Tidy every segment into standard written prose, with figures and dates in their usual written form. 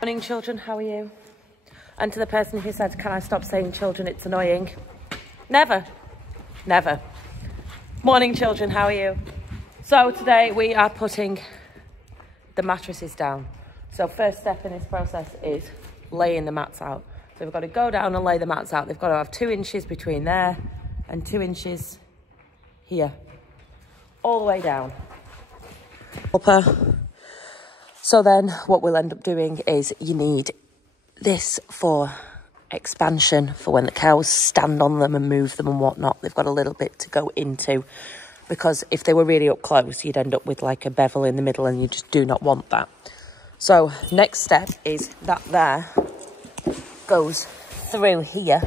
Morning children, how are you? And to the person who said, can I stop saying children, it's annoying. Never, never. Morning children, how are you? So today we are putting the mattresses down. So first step in this process is laying the mats out. So we've got to go down and lay the mats out. They've got to have 2 inches between there and 2 inches here. All the way down. So then what we'll end up doing is you need this for expansion, for when the cows stand on them and move them and whatnot. They've got a little bit to go into, because if they were really up close, you'd end up with like a bevel in the middle, and you just do not want that. So next step is that there goes through here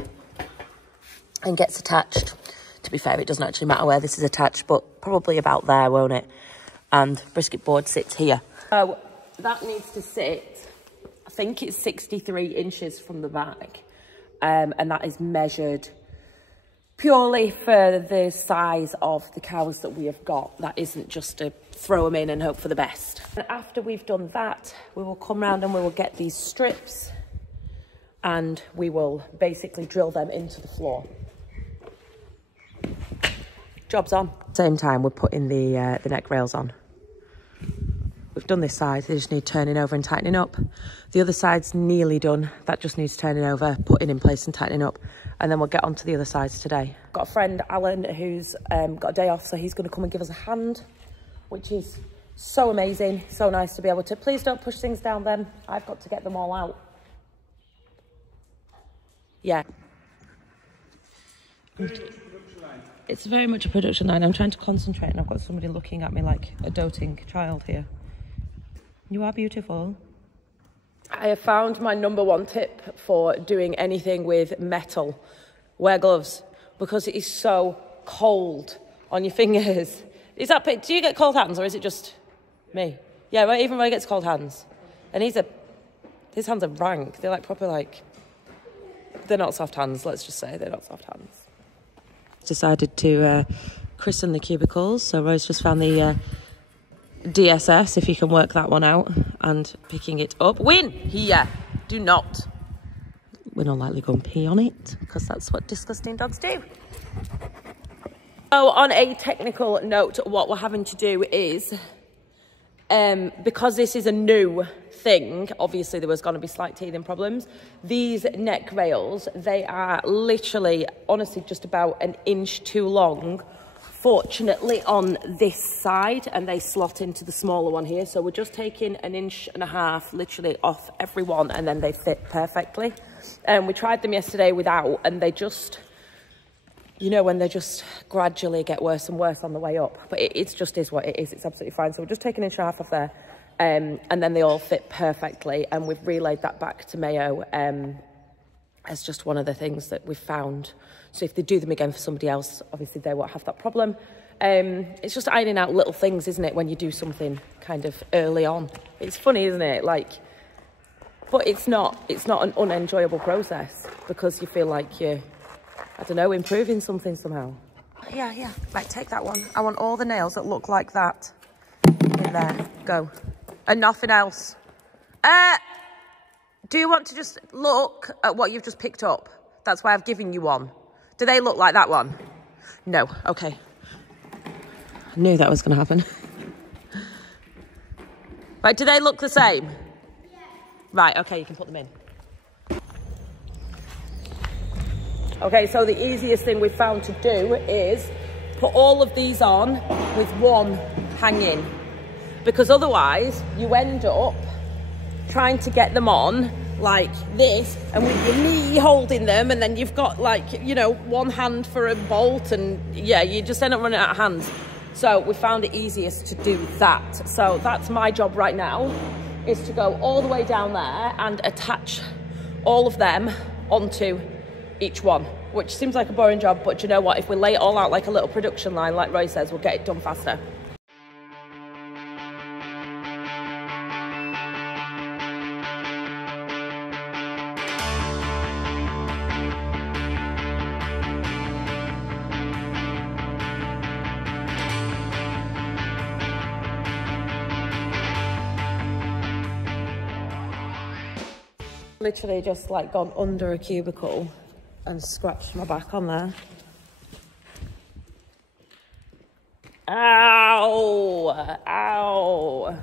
and gets attached. To be fair, it doesn't actually matter where this is attached, but probably about there, won't it? And brisket board sits here. So that needs to sit, I think it's 63 inches from the back. And that is measured purely for the size of the cows that we have got. That isn't just to throw them in and hope for the best. And after we've done that, we will come round and we will get these strips and we will basically drill them into the floor. Job's on. Same time, we're putting the neck rails on. We've done this side, they just need turning over and tightening up. The other side's nearly done. That just needs turning over, putting in place and tightening up. And then we'll get on to the other sides today. Got a friend, Alan, who's got a day off, so he's going to come and give us a hand, which is so amazing, so nice to be able to. Please don't push things down then. I've got to get them all out. Yeah. It's very much a production line. I'm trying to concentrate and I've got somebody looking at me like a doting child here. You are beautiful. I have found my #1 tip for doing anything with metal. Wear gloves, because it is so cold on your fingers. Is that, do you get cold hands or is it just me? Yeah, well, even Ray gets cold hands. And his hands are rank. They're like proper like, they're not soft hands, let's just say. They're not soft hands. Decided to christen the cubicles. So Rose just found the DSS, if you can work that one out, and picking it up. Win! Here! Do not. We're not likely going to pee on it, because that's what disgusting dogs do. So on a technical note, what we're having to do is, because this is a new thing, obviously there was going to be slight teething problems. These neck rails, they are literally, honestly, just about an inch too long, fortunately, on this side, and they slot into the smaller one here. So we're just taking 1.5 inches literally off every one, and then they fit perfectly. And we tried them yesterday without, and they just, you know, when they just gradually get worse and worse on the way up. But it just is what it is. It's absolutely fine. So we're just taking 1.5 inches off there, and then they all fit perfectly. And we've relayed that back to Mayo as just one of the things that we've found. So if they do them again for somebody else, obviously they won't have that problem. It's just ironing out little things, isn't it, when you do something kind of early on. It's funny, isn't it? Like, but it's not an unenjoyable process, because you feel like you're, I don't know, improving something somehow. Yeah. Right, take that one. I want all the nails that look like that in there. Go. And nothing else. Do you want to just look at what you've just picked up? That's why I've given you one. Do they look like that one? No. Okay. I knew that was going to happen. Right, do they look the same? Yeah. Right, okay, you can put them in. Okay, so the easiest thing we've found to do is put all of these on with one hanging, because otherwise you end up trying to get them on like this and with your knee holding them, and then you've got, like, you know, one hand for a bolt, and yeah, you just end up running out of hands. So we found it easiest to do that. So that's my job right now, is to go all the way down there and attach all of them onto each one, which seems like a boring job, but you know what, if we lay it all out like a little production line, like Roy says, we'll get it done faster. Literally just like gone under a cubicle and scratched my back on there. Ow! Ow!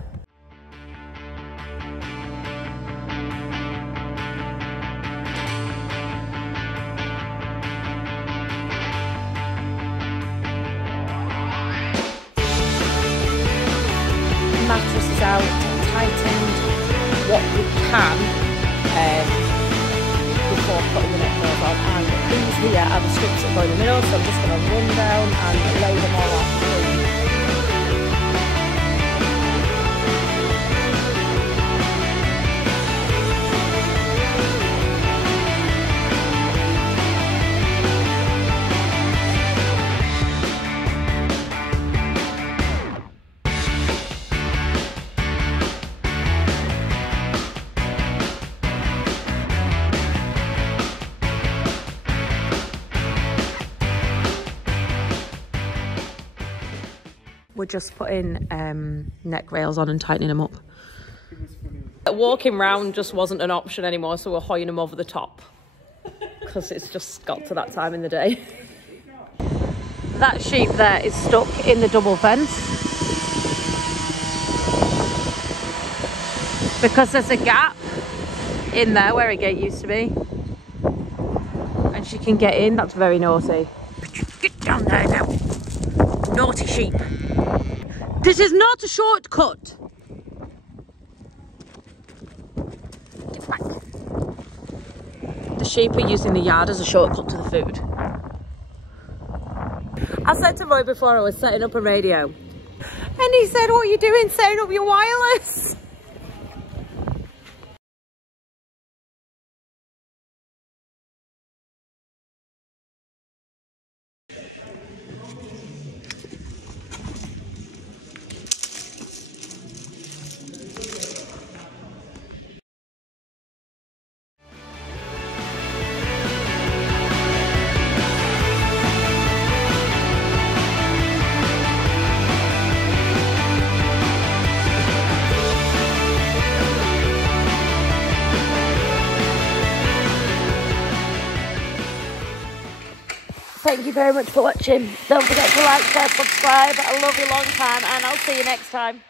Mattress is out, tightened what we can before putting the neck rails on, and these here are the strips that go in the middle, so I'm just going to run down and lay them all out clean. We're just putting neck rails on and tightening them up. Walking round just wasn't an option anymore, so we're hoying them over the top because it's just got to that time in the day. That sheep there is stuck in the double fence because there's a gap in there where a gate used to be, and she can get in. That's very naughty. Get down there now, naughty sheep. This is not a shortcut. Get back. The sheep are using the yard as a shortcut to the food. I said to Roy before I was setting up a radio, and he said, "What are you doing setting up your wireless?" Thank you very much for watching. Don't forget to like, share, subscribe. I love you long time, and I'll see you next time.